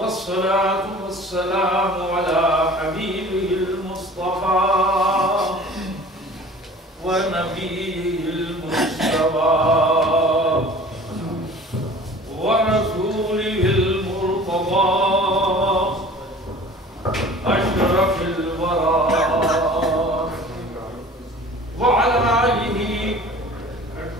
والصلاة والسلام على حبيبه المصطفى ونبيه المجتبى ورسوله المرتضى أشرف الورى وعلى آله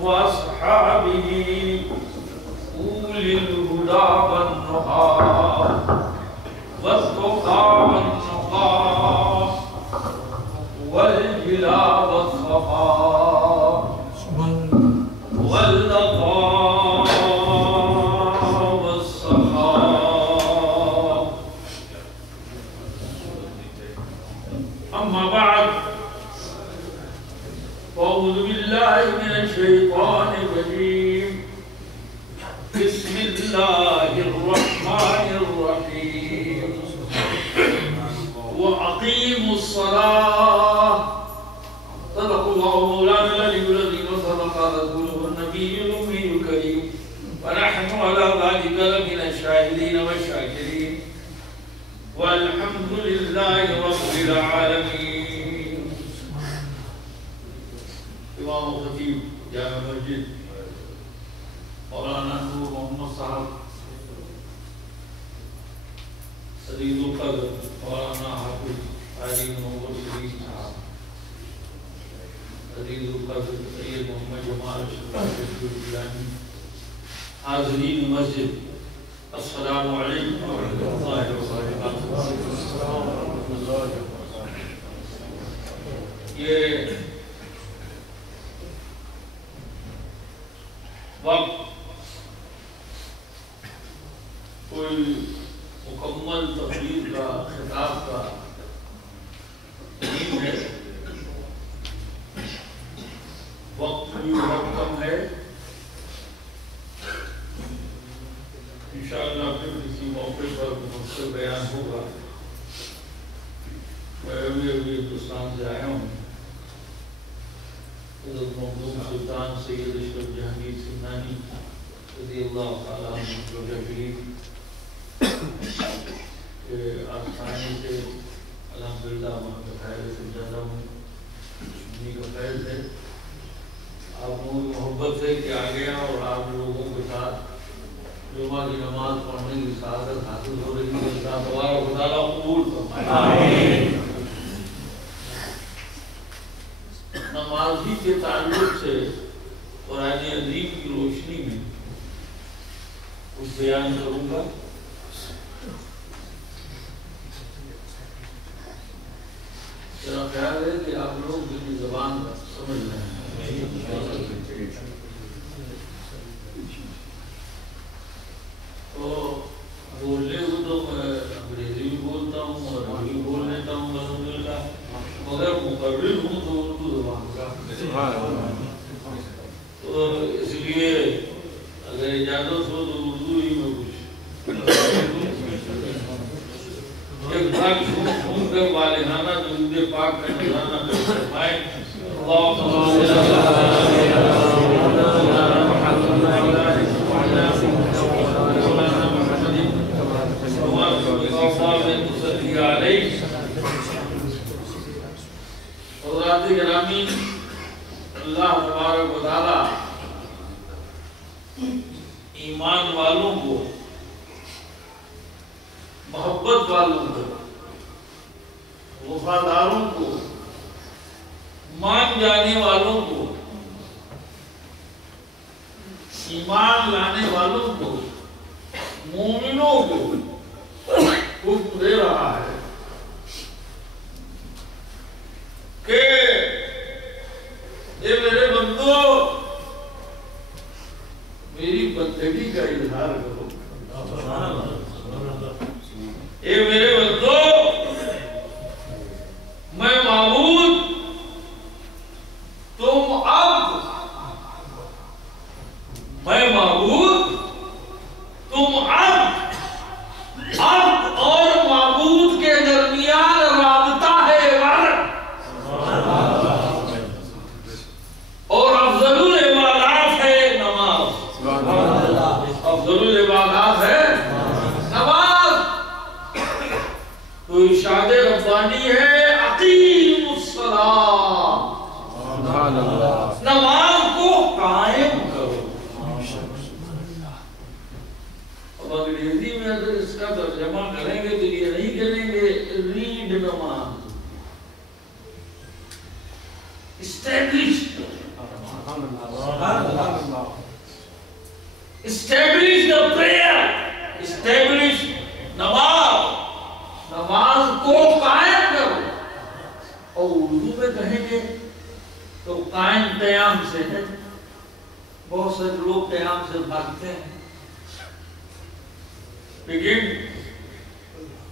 وأصحابه أولي الهدى والنهى والتقى والنقى والجلا والصفا واللقاء والسخاء. أما بعد، فأعوذ بالله من الشيطان الرجيم. بسم الله الرحمن الرحيم. وأقيموا الصلاة. صدق الله مولانا العلي العظيم وصدق رسوله النبي الأمي الكريم، ونحن على ذلك لمن الشاهدين والشاكرين، والحمد لله رب العالمين. امام خطیب جامع مسجد مولانا نور محمد صاحب، عزیز القدر مولانا حافظ علی محمد شریف صاحب، عزیز القدر سید محمد جمال شریف، حاضرین مسجد، السلام علیکم ورحمۃ اللہ وبرکاتہ. یہ وقت کوئی مکمل تقریر کا خطاب کا نہیں ہے، وقت بھی بہت کم ہے. انشاءاللہ پھر کسی موقع پر مفصل بیان ہوگا. میں ابھی ہندوستان سے آیا ہوں. حضرت مخدوم سلطان سید اشرف جہانگیر سمنانی رضی اللہ تعالیٰ عنہ شریف کے آستانے سے الحمدللہ وہاں کا خیر سے زیادہ ہوں. انہیں کا خیر ہے. آپ لوگوں کی محبت ہے کہ آ گیا اور آپ لوگوں کے ساتھ جمعہ کی نماز پڑھنے کی سعادت حاصل ہو رہی ہے. اللہ تبارک و تعالیٰ قبول فرمائے. نمازی کے تعلق سے قرآن عظیم کی روشنی میں کچھ بیان کروں گا. میرا خیال ہے کہ آپ لوگ دلی زبان سمجھ رہے ہیں. تو بولنے کو تو میں انگریزی بھی بولتا ہوں اور عربی بھی بول لیتا ہوں الحمدللہ، مگر مقرر ہوں تو اردو زبان کا. تو اس لیے اگر اجازت ہو تو اردو ہی میں کچھ ایک بھاگ سن کر والہانہ درود پاک کا نذرانہ فرمائیں. اللہم صلی علیہ. حضرات گرامی، اللہ تبارک و تعالیٰ ایمان والوں کو، محبت والوں کو، وفاداروں کو، مان جانے والوں کو، ایمان لانے والوں کو، مومنوں کو حکم دے رہا ہے کہ اے میرے بندو میری بندگی کا اظہار کرو. اے میرے بندو میں معبود، تم عبد. میں معبود، تم عبد. عبد اور معبود کے درمیان رابطہ ہے عبادت. اور افضل العبادات ہے نماز. افضل العبادات ہے نماز. تو ارشاد ربانی ہے اقیم الصلاۃ، نماز کو قائم کرو۔ اب انگریزی میں اگر اس کا ترجمہ کریں گے تو یہ نہیں کریں گے ریڈ نماز، اسٹیبلش دا پریئر، اسٹیبلش نماز، نماز کو قائم کرو۔ اور اردو میں کہیں گے تو قائم قیام سے ہے، بہت سے لوگ قیام سے بھاگتے ہیں، لیکن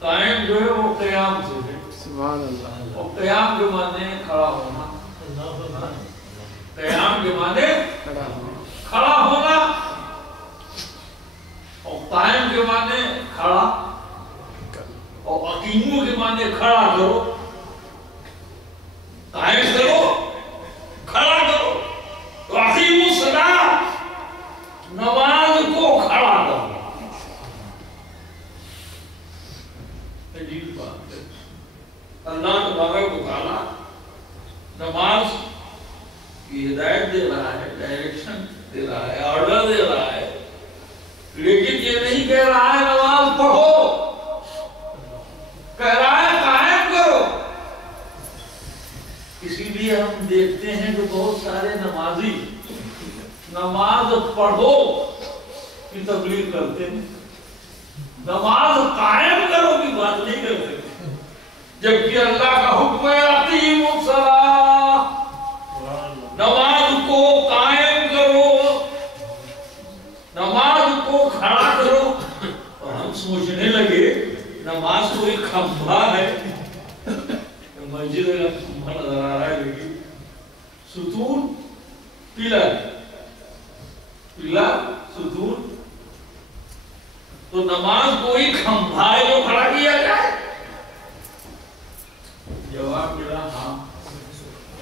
قائم جو ہے وہ قیام سے ہے۔ سبحان اللہ۔ اور قیام کے معنی کھڑا ہونا، قیام کے معنی کھڑا ہونا، اور قائم کے معنی کھڑا، اور اقیمو کے معنی کھڑا کرو، قائم کرو، کھڑا کرو۔ تو اقیمو الصلاۃ، نماز کو کھڑا کرو۔ عجیب بات ہے، اللہ تبارک و تعالیٰ نماز کی ہدایت دے رہا ہے، ڈائریکشن دے رہا ہے، آرڈر دے رہا ہے، لیکن یہ نہیں کہہ رہا ہے نماز پڑھو، کہہ رہا ہے قائم کرو۔ اسی لیے ہم دیکھتے ہیں کہ بہت سارے نمازی نماز پڑھو کی تبلیغ کرتے ہیں، نماز قائم کرو کی بات نہیں کرتے، جبکہ اللہ کا حکم ہے اقیموا الصلاۃ، نماز کو قائم کرو، نماز کو کھڑا کرو۔ اور ہم سوچنے لگے نماز کوئی کھمبا ہے، مسجد کا کھمبا نظر آ رہا ہے، لیکن ستون، پلر، پلر، ستون، تو نماز کوئی کھمبا ہے جو کھڑا کیا جائے؟ جواب ملا ہاں،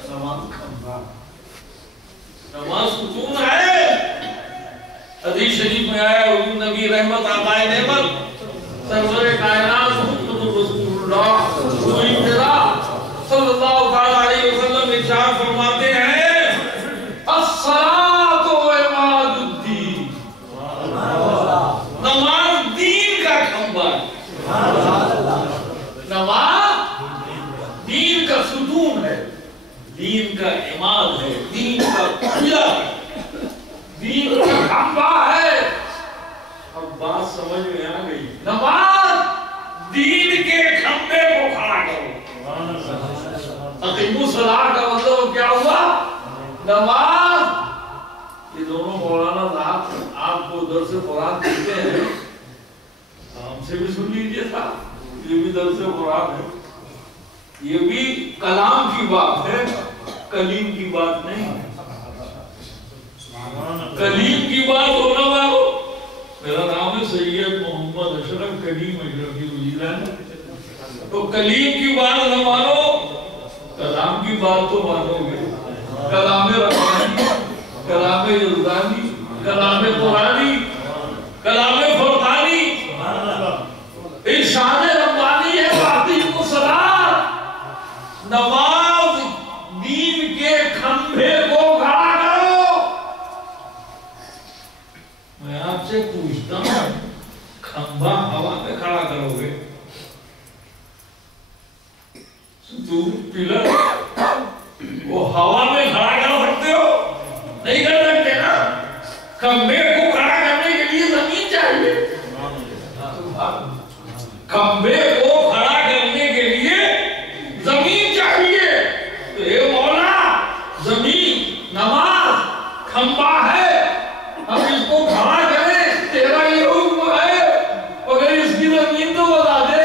نماز کھمبا، نماز ستون ہے۔ حدیث شریف میں آیا حضور نبی رحمت آقا نعمت سرور کائنات محمد رسول اللہ صلی اللہ علیہ وسلم ارشاد فرماتے ہیں الصلاۃ عماد الدین، نماز دین کا کھمبا ہے، نماز دین کا ستون ہے، دین کا عماد ہے، دین کا پلر ہے، دین کا کھمبا ہے۔ اب بات سمجھ میں آ گئی، نماز دین کے کھمبے کو کھڑا کرو۔ اقیموا الصلاۃ کا مطلب کیا ہوا؟ نماز۔ یہ دونوں مولانا صاحب آپ کو درس قرآن دیتے ہیں، ہم سے بھی سن لیجیے تھا، یہ بھی درس قرآن ہے، یہ بھی کلام کی بات ہے، کلیم کی بات نہیں ہے۔ کلیم کی بات ہونا مانو، میرا نام ہے سید محمد اشرف کلیم اشرفی وزیران، تو کلیم کی بات نہ مانو، کلام کی بات تو مانو گے، کلام ربانی، کلام یزدانی، کلام قرآنی، کلام فرقانی، ارشاد ربانی ہے اقیموا الصلاۃ، نماز دین کے کھمبے کو کھڑا کرو۔ میں آپ سے پوچھتا ہوں، کھمبا ہوا میں کھڑا کرو گے؟ ستون، پلر وہ ہوا میں کھڑا کر سکتے ہو؟ نہیں کر سکتے نا۔ کھمبے کو کھڑا کرنے کے لیے زمین چاہیے، کھمبے کو کھڑا کرنے کے لیے زمین چاہیے۔ تو اے مولا، زمین نماز کھمبا ہے، ہم اس کو کھڑا کریں، تیرا یہ حکم ہے، اگر اس کی زمین تو بتا دے۔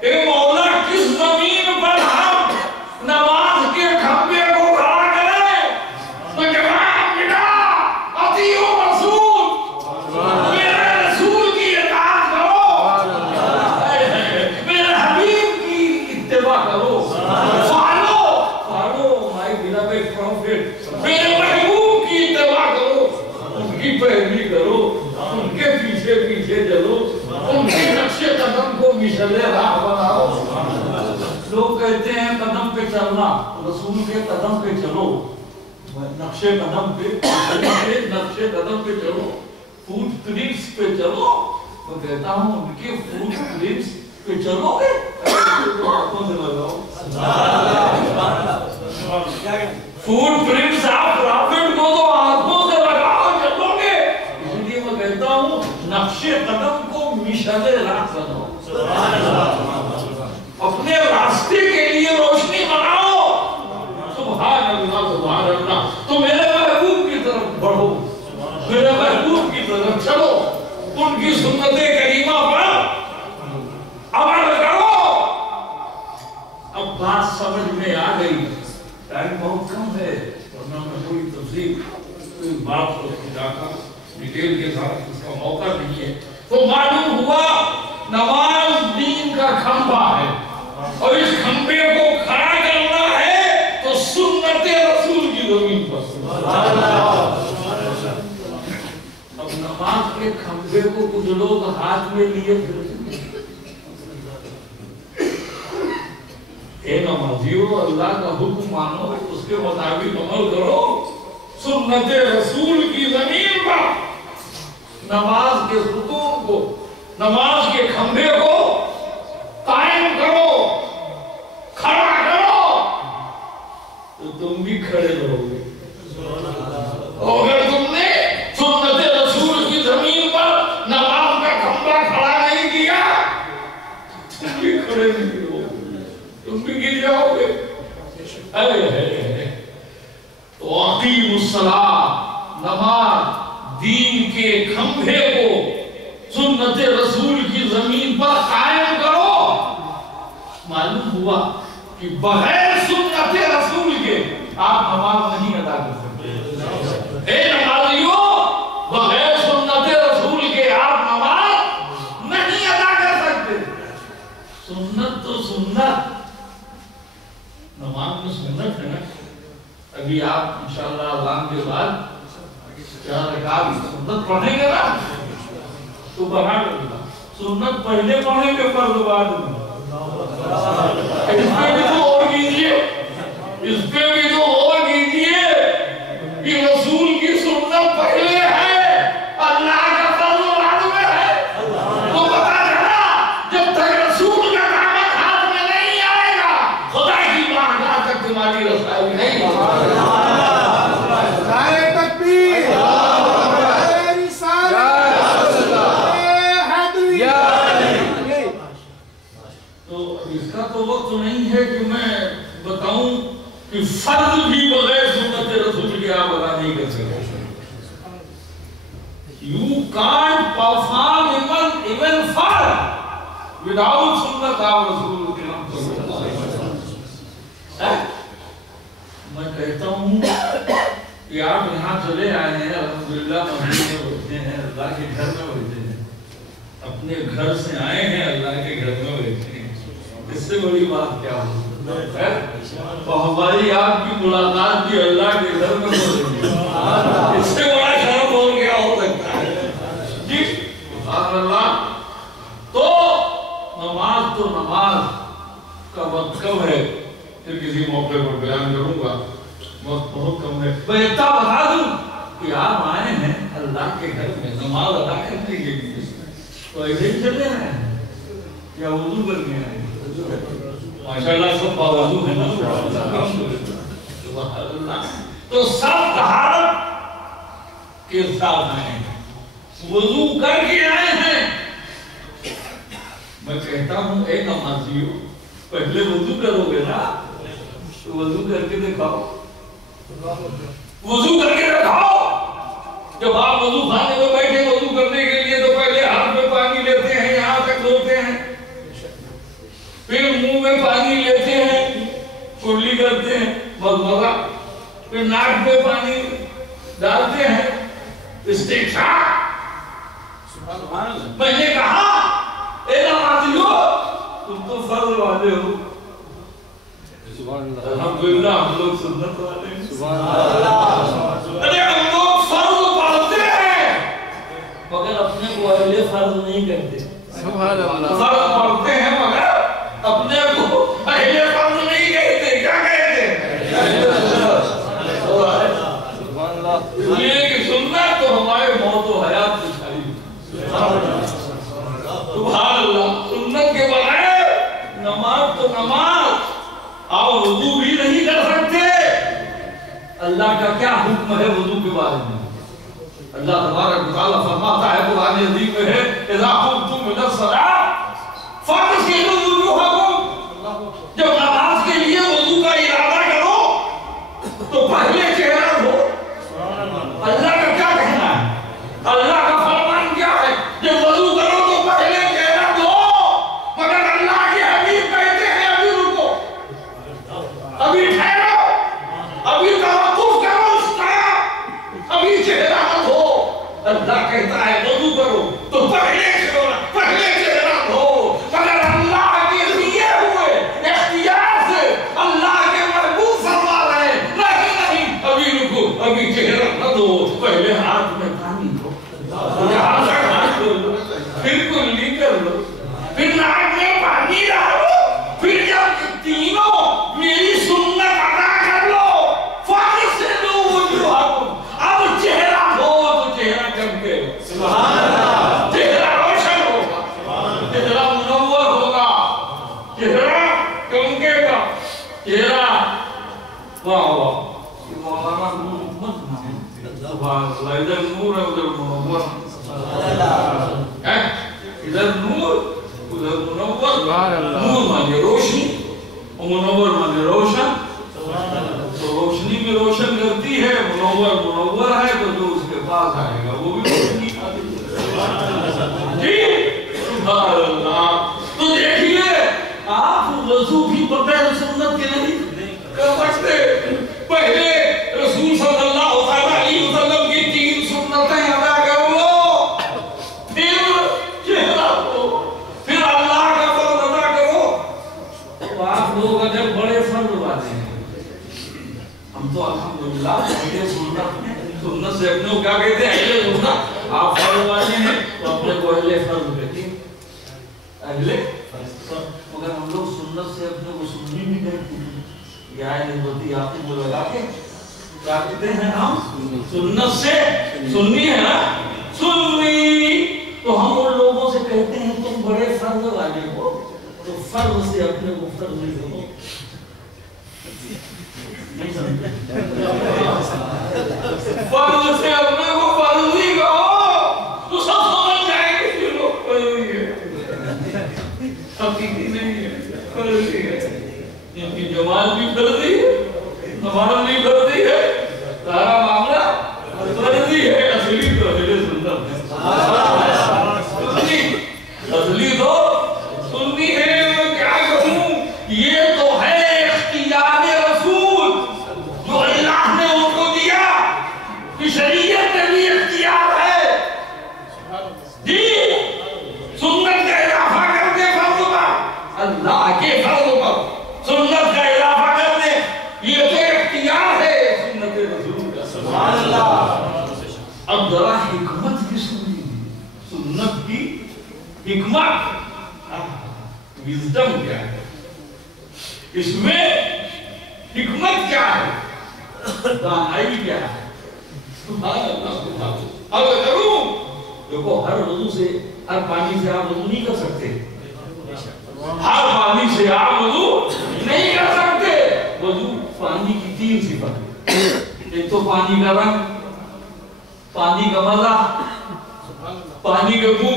اے مولا، کس زمین پر ہم نماز کے کھمبے کو کھڑا کریں؟ تو جواب ملا اطیعوا الرسول، میرے رسول کی اطاعت کرو، میرے حبیب کی اتباع کرو، فالو مائی بیلوڈ پروفٹ، میرے محبوب کی اتباع کرو، ان کی پیروی کرو، ان کے پیچھے پیچھے چلو، ان کے نقش قدم کو مشعل راہ بناؤ۔ لوگ کہتے ہیں قدم پہ چلنا، رسول کے قدم پہ چلو، نقشے قدم پہ نقشے قدم پہ چلو، فوٹ پرنٹس پہ چلو. میں کہتا ہوں ان کے فوٹ پرنٹس پہ چلو گے ہاتھوں سے لگاؤ. فوٹ پرنٹس آپ پرافٹ کو تو ہاتھوں سے لگاؤ چلو گے. اس لیے میں کہتا ہوں نقشے قدم کو مشعل راہ بناؤ، اپنے راستے کے لیے روشنی بناؤ. سبحان اللہ سبحان اللہ. تو میرے محبوب کی طرف بڑھو، میرے محبوب کی طرف چلو، ان کی سنت کریمہ پر عمل کرو. اب بات سمجھ میں آ گئی. ٹائم بہت کم ہے ورنہ میں کوئی تفصیل کوئی بات کو سمجھا کر ڈیٹیل کے ساتھ اس کا موقع نہیں ہے. تو معلوم ہوا نماز دین کا کھمبا ہے اور اس کھمبے کو کھڑا کرنا ہے تو سنت رسول کی زمین پر. اب نماز کے کھمبے کو کچھ لوگ ہاتھ میں لیے پھرتے ہیں. اے نمازیو، اللہ کا حکم مانو، اس کے مطابق عمل کرو. سنت رسول کی زمین پر نماز کے ستون کو، نماز کے کھمبے کو قائم کرو، کھڑا کرو تو تم بھی کھڑے رہو گے. اگر تم نے سنت رسول کی زمین پر نماز کا کھمبا کھڑا نہیں کیا تم بھی کھڑے نہیں رہو گے، تم بھی گر جاؤ گے. تو اقیموا الصلاۃ، نماز دین کے کھمبے کو سنت رسول کی زمین پر قائم کرو. معلوم ہوا کہ بغیر سنت رسول کے آپ نماز نہیں ادا کر سکتے. اے نمازیوں، بغیر سنت رسول کے آپ نماز نہیں ادا کر سکتے. سنت تو سنت، نماز میں سنت ہے نا. ابھی آپ انشاءاللہ اذان کے بعد 4 رکعت سنت پڑھیں گے نا تو بڑھا لگا. سنت پہلے پڑھیں گے فرض بعد میں. اس پہ بھی تو اور کیجئے، اس پہ بھی تو اور کیجئے کہ رسول کی سنت پہلے ہے، اللہ کا فرض بعد میں ہے. تو پتا چلا جب تک رسول کا دامن ہاتھ میں نہیں آئے گا خدا کی بارگاہ تک تمہاری رسائی نہیں ہوگی. تو وقت نہیں ہے کہ میں بتاؤں کہ فرض بھی بغیر سنت رسول کے آپ ادا نہیں کر سکتے. You can't perform even فرض without سنت آپ رسول کے نام پر. میں کہتا ہوں کہ آپ یہاں چلے آئے ہیں، الحمدللہ مسجد میں بیٹھے ہیں، اللہ کے گھر میں بیٹھے ہیں، اپنے گھر سے آئے ہیں، اللہ کے گھر میں بیٹھے ہیں. اس سے بڑی بات کیا ہے؟ تو ہماری آپ کی ملاقات کی اللہ کے گھر میں ہو رہی ہے، اس سے بڑا شرف اور کیا ہو سکتا ہے؟ جی سبحان اللہ. تو نماز کا وقت کم ہے، پھر کسی موقع پر بیان کروں گا. وقت بہت کم ہے. میں اتنا بتا دوں کہ آپ آئے ہیں اللہ کے گھر میں نماز ادا کرنے کے لیے، تو ایسے ہی چلے رہے ہیں یا وضو کر کے آئے ہیں؟ ماشاءاللہ سب باوضو ہے نا. سبحان اللہ. تو سب طہارت کے ساتھ آئے ہیں، وضو کر کے آئے ہیں. میں کہتا ہوں اے نمازیوں، پہلے وضو کرو گے نا، تو وضو کر کے دکھاؤ، وضو کر کے دکھاؤ. جب آپ وضو خانے میں بیٹھے وضو کرنے کے لیے تو پہلے ہاتھ میں پانی لیتے ہیں، یہاں تک دھوتے ہیں، پھر منہ میں پانی لیتے ہیں، کلی کرتے ہیں مضمضہ، پھر ناک میں پانی ڈالتے ہیں، استنشاق. میں نے کہا اے نمازیوں، تم تو فرض والے ہو. الحمدللہ ہم لوگ سنت والے ہیں. ارے ہم لوگ فرض پڑھتے ہیں مگر اپنے کو اہل فرض نہیں کرتے. فرض پڑھتے ہیں مگر اپنے کو اہل آپ وضو بھی نہیں کر سکتے. اللہ کا کیا حکم ہے وضو کے بارے میں؟ اللہ تبارک و تعالیٰ فرماتا ہے قرآن عظیم میں ہے اذا قمتم الى الصلاۃ فاغسلوا وجوہکم. جب نماز کے لیے وضو کا ارادہ کرو تو پہلے چہرہ دھو. اللہ کا کیا کہنا ہے؟ اللہ کا فرمان کیا ہے؟ جب وضو کرو تو پہلے چہرہ دھو. مگر اللہ کے حبیب کہتے ہیں ابھی رکو، ابھی ٹھہرو، ابھی توقف کرو اس کا، ابھی چہرہ نہ دھو. اللہ کہتا ہے وضو کرو تو پہلے چہرہ دھو. مگر اللہ کے لیے ہوئے اختیار سے اللہ کے محبوب فرما رہے ہیں نہیں ابھی رکو، ابھی چہرہ نہ دھو، پہلے ہاتھ میں پانی دو، یہاں تک ہاتھ دھو لو، پھر کلی کر لو، پھر ناک میں پانی ڈالو، پھر جب تینوں میری سنت ادا کر لو فاغسلوا وجوہکم. اب چہرہ دھو تو چہرہ چمکے، سبحان اللہ، چہرہ روشن ہوگا، چہرہ منور ہوگا، چہرہ چمکے گا، چہرہ واہ واہ. مولانا محمد سبحان اللہ، ادھر نور ہے ادھر منور، ادھر نور ادھر منور. نور مانے روشنی اور منور مانے روشن. تو روشنی بھی روشن کرتی ہے، منور ہے، تو جو اس کے پاس آئے گا وہ بھی روشنی جی سبحان اللہ. تو دیکھیے آپ وضو بھی بغیر سنت کے نہیں کر سکتے. پہلے رسول صلی اللہ علیہ وسلم کی 3 سنتیں ادا کر لو، پھر چہرہ دھو، پھر اللہ کا فرض ادا کرو. تو آپ لوگ اگر بڑے فرض والے ہیں، ہم تو الحمدللہ اہل سنت سے اپنے کو کیا کہتے ہیں؟ اہل سنت. آپ فرض والے ہیں تو اپنے کو اہل فرض کہتے ہیں، اہل. مگر ہم لوگ سنت سے اپنے کو سنی بھی کہتے ہیں. بتی آپ کو لگا کے کیا کہتے ہیں؟ ہم سنت سے سنی ہے نا، سنی. تو ہم ان لوگوں سے کہتے ہیں تم بڑے فرض والے ہو، تو فرض سے اپنے کو فرض نہیں کرو. فرض سے اپنے کو فرض نہیں کہو تو سب سمجھ جائیں گے کہ لوگ فرضی ہے، حقیقی نہیں ہے، فرضی ہے. ان کی جماعت بھی فرضی ہے، نماز بھی فرضی ہے، سارا معاملہ فرضی ہے. اصلی تو اہل سنت ہے، اصلی تو سنی ہے. میں کیا کہوں، یہ تو ہے اختیار رسول جو اللہ نے ان کو دیا. شریعت میں بھی اختیار ہے جی. سنت کا اضافہ کر دے فرض پر، اللہ کے فرض پر سنت کا اضافہ کر دے، یہ تو اختیار ہے سنت رسول کا. سبحان اللہ. اب ذرا حکمت کی سنی، سنت کی حکمت، وزڈم کیا ہے اس میں، حکمت کیا ہے، دانائی کیا ہے. سبحان اللہ. اب کروں دیکھو، ہر وضو سے، ہر پانی سے آپ وضو نہیں کر سکتے، ہر پانی سے آپ وضو نہیں کر سکتے. وضو پانی کی 3 صفت، ایک تو پانی کا رنگ، پانی کا مزہ، پانی کا بو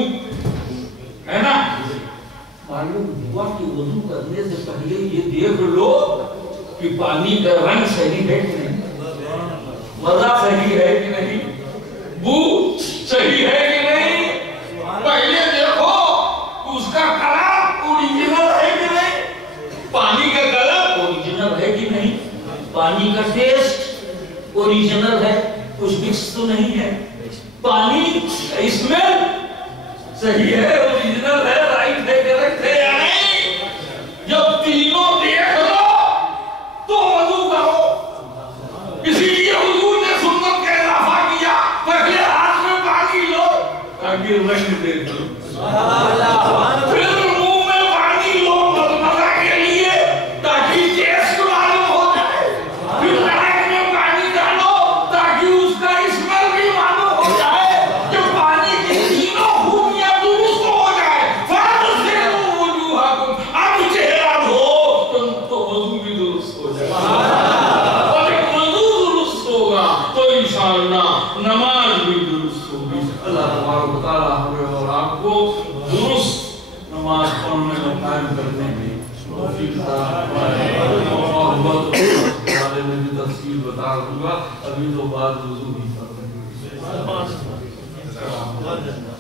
ہے نا. معلوم ہوا کہ وضو کرنے سے پہلے یہ دیکھ لو کہ پانی کا رنگ صحیح ہے کہ نہیں، مزہ صحیح ہے کہ نہیں، بو صحیح ہے کہ نہیں. پہلے دیکھو اس کا کلر اوریجنل ہے کہ نہیں، پانی کا کلر اوریجنل ہے کہ نہیں، پانی کا ٹیسٹ اوریجنل ہے، کچھ مکس تو نہیں ہے، پانی اسمیل صحیح ہے، اوریجنل ہے، رائٹ ہے، کریکٹ ہے یا نہیں. جب تینوں دیکھ لو تو وضو کرو. اسی لیے حضور نے سنت کا اضافہ کیا، پہلے ہاتھ میں پانی لو تاکہ رنگ دیکھ لو، پھر منہ میں پانی لو مزہ کے لیے تاکہ ٹیسٹ معلوم ہو جائے، پھر ناک میں پانی ڈالو تاکہ اس کا اسمیل بھی معلوم ہو جائے. جب پانی کی تینوں خوبیاں درست ہو جائے، فاغسلوا وجوہکم، اب چہرہ دھو تو وضو بھی کرنے کی توفیق عطا فرمائے۔ اور بہت کے بارے میں بھی تفصیل بتا دوں گا، ابھی تو بعد وضو بھی کر رہے ہیں۔